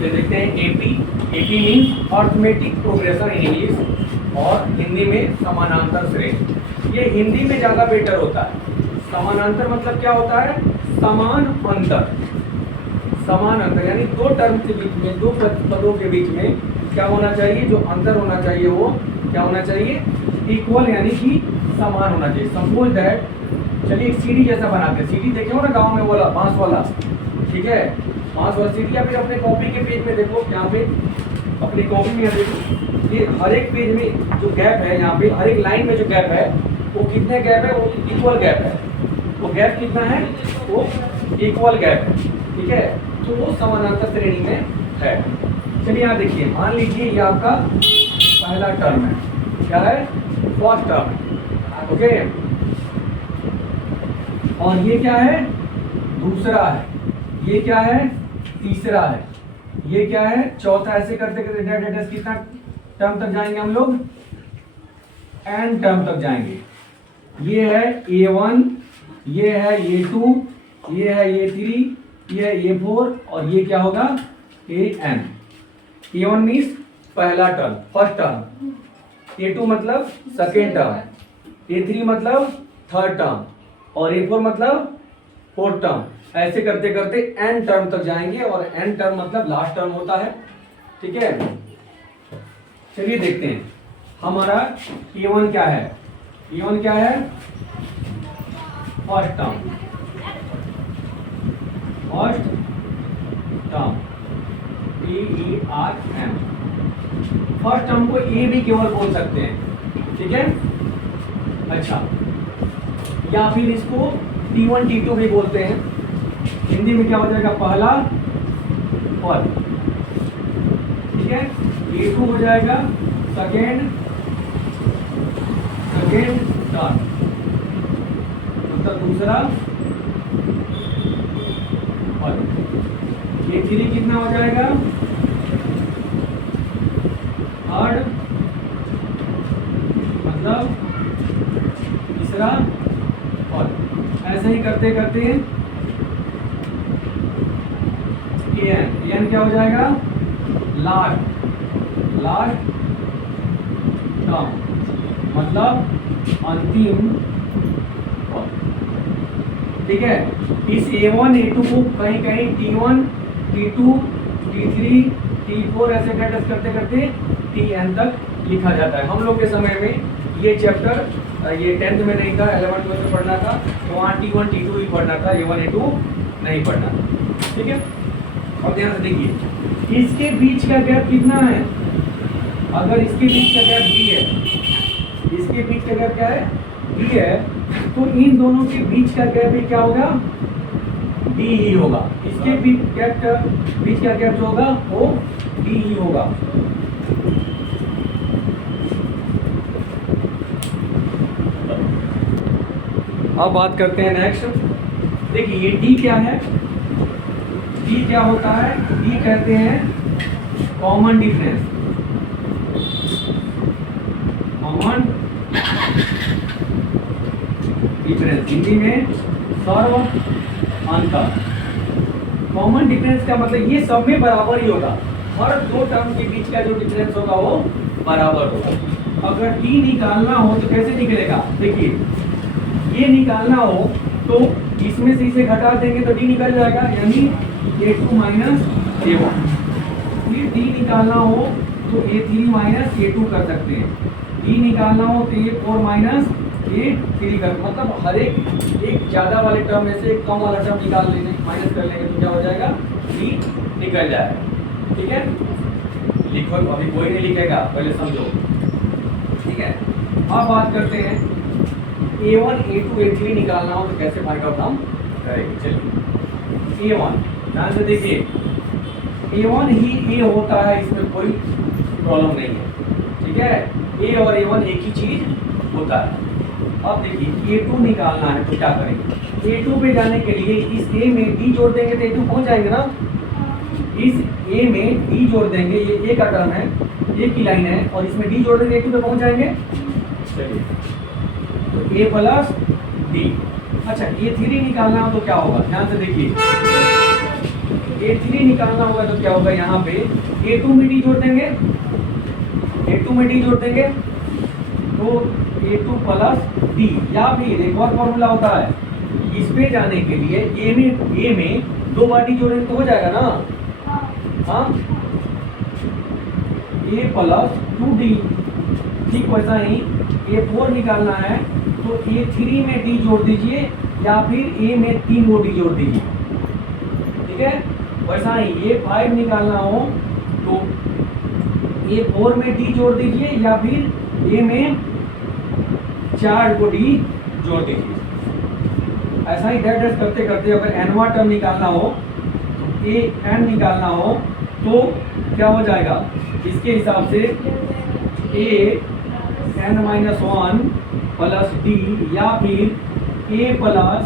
ये देखते हैं AP. AP means arithmetic progression in English, और हिंदी में समानांतर श्रेणी। ये हिंदी में ज़्यादा बेटर होता है। समानांतर मतलब क्या होता है? समान अंतर। समान अंतर यानी दो टर्म के बीच में, दो पदों के बीच में क्या होना चाहिए? जो अंतर होना चाहिए वो क्या होना चाहिए? इक्वल, यानी कि समान होना चाहिए। सपोज दैट, चलिए एक सीढ़ी जैसा बनाते हैं। सीढ़ी देखे हो ना गांव में, वाला बांस वाला, ठीक है, बांस वाला सीढ़ी। या फिर अपने कॉपी के पेज में देखो, यहाँ पे अपनी कॉपी में देखो, ये हर एक पेज में जो गैप है, यहाँ पे हर एक लाइन में जो गैप है वो कितने गैप है? वो इक्वल गैप है। वो गैप कितना है? वो इक्वल गैप है, ठीक है। तो वो समानांतर श्रेणी में है। चलिए यहाँ देखिए, मान लीजिए ये आपका पहला टर्म है। क्या है? First term, okay. और ये क्या है? दूसरा है। ये क्या है? तीसरा है। ये क्या है? चौथा। ऐसे करते करते डेट कितना टर्म तक जाएंगे हम लोग? n टर्म तक जाएंगे। ये है A1, ये है A2, ये है A3, ये है A4, और ये क्या होगा? AN। A1 मीन्स पहला टर्म, फर्स्ट टर्म। A2 मतलब सेकेंड टर्म। A3 मतलब थर्ड टर्म, और A4 मतलब फोर्थ टर्म। ऐसे करते करते n टर्म तक जाएंगे, और n टर्म मतलब लास्ट टर्म होता है, ठीक है। चलिए देखते हैं हमारा A1 क्या है। A1 क्या है? First term, first term, TERM। First term को ए भी केवल बोल सकते हैं, ठीक है। अच्छा, या फिर इसको T1 T2 भी बोलते हैं। हिंदी में क्या हो जाएगा? पहला पद, ठीक है। A2 हो जाएगा सेकेंड टर्म, मतलब दूसरा पद। A3 कितना हो जाएगा? थर्ड, मतलब तीसरा पद। ऐसे ही करते करते AN क्या हो जाएगा? लास्ट टर्म, मतलब अंतिम पद, ठीक है। इस A1 A2 को कहीं कहीं T1 T2 T3 T4 ऐसे डिस्कस करते करते TN तक लिखा जाता है। हम लोग के समय में ये चैप्टर, ये 10th में नहीं था, 11th में पढ़ना था, तो वहाँ T1 T2 ही पढ़ना था, A1 A2 नहीं पढ़ना था, ठीक है। अब ध्यान से देखिए, इसके बीच का गैप कितना है? अगर इसके बीच का गैप D है, इसके बीच का गैप क्या है? D है, तो इन दोनों के बीच का गैप भी क्या होगा? D ही होगा। इसके बीच का गैप जो होगा वो D ही होगा। अब बात करते हैं नेक्स्ट। देखिए ये D क्या है? D क्या होता है? D कहते हैं common difference. Common difference, Hindi में सर्व अंतर। कॉमन डिफरेंस का मतलब ये सब में बराबर ही होगा। हर दो टर्म के बीच का जो डिफरेंस होगा वो बराबर होगा। अगर D निकालना हो तो कैसे निकलेगा? देखिए, ये निकालना हो तो इसमें से इसे घटा देंगे तो D निकल जाएगा, यानी A2 माइनस A1। फिर D निकालना हो तो A3 माइनस A2 कर सकते हैं। D निकालना हो तो A4 माइनस A3 कर, मतलब हर एक ज़्यादा वाले टर्म में से एक कम वाला टर्म निकाल लेंगे, माइनस कर लेंगे तो क्या हो जाएगा? D निकल जाएगा, ठीक है। लिखो, अभी कोई नहीं लिखेगा, पहले समझो, ठीक है। अब बात करते हैं A1 A2 A3 निकालना हो तो कैसे फाइंड आउट हम करेंगे। चलिए A1, ध्यान से देखिए, A1 ही A होता है, इसमें कोई प्रॉब्लम नहीं है, ठीक है। A और A1 एक ही चीज होता है। अब देखिए A2 निकालना है तो क्या करेंगे? A2 पे जाने के लिए इस A में D जोड़ देंगे तो A2 पहुंच जाएंगे ना। इस A में D जोड़ देंगे, ये A का टर्म है, A की लाइन है, और इसमें D जोड़ देंगे A2 पे पहुंच जाएंगे। चलिए, तो A प्लस D। अच्छा, A3 निकालना हो तो क्या होगा? ध्यान से देखिए, A3 निकालना होगा तो क्या होगा, यहाँ पे A2 में D जोड़ देंगे, A2 में D जोड़ देंगे तो A2 प्लस D, या फिर एक और फॉर्मूला होता है इस पे जाने के लिए, A में 2 बार D जोड़ेंगे तो हो जाएगा ना, हाँ, A प्लस 2D। ठीक वैसा ही A4 निकालना है तो A3 में D जोड़ दीजिए, या फिर A में 3 और D जोड़ दीजिए। ठीक है, वैसा ही A5 निकालना हो तो A4 में D जोड़ दीजिए, या फिर A में 4 को D जोड़ दीजिए। ऐसा ही डैश करते करते अगर nवां टर्म निकालना हो तो an निकालना हो तो क्या हो जाएगा, इसके हिसाब से A n-1 प्लस D, या फिर A प्लस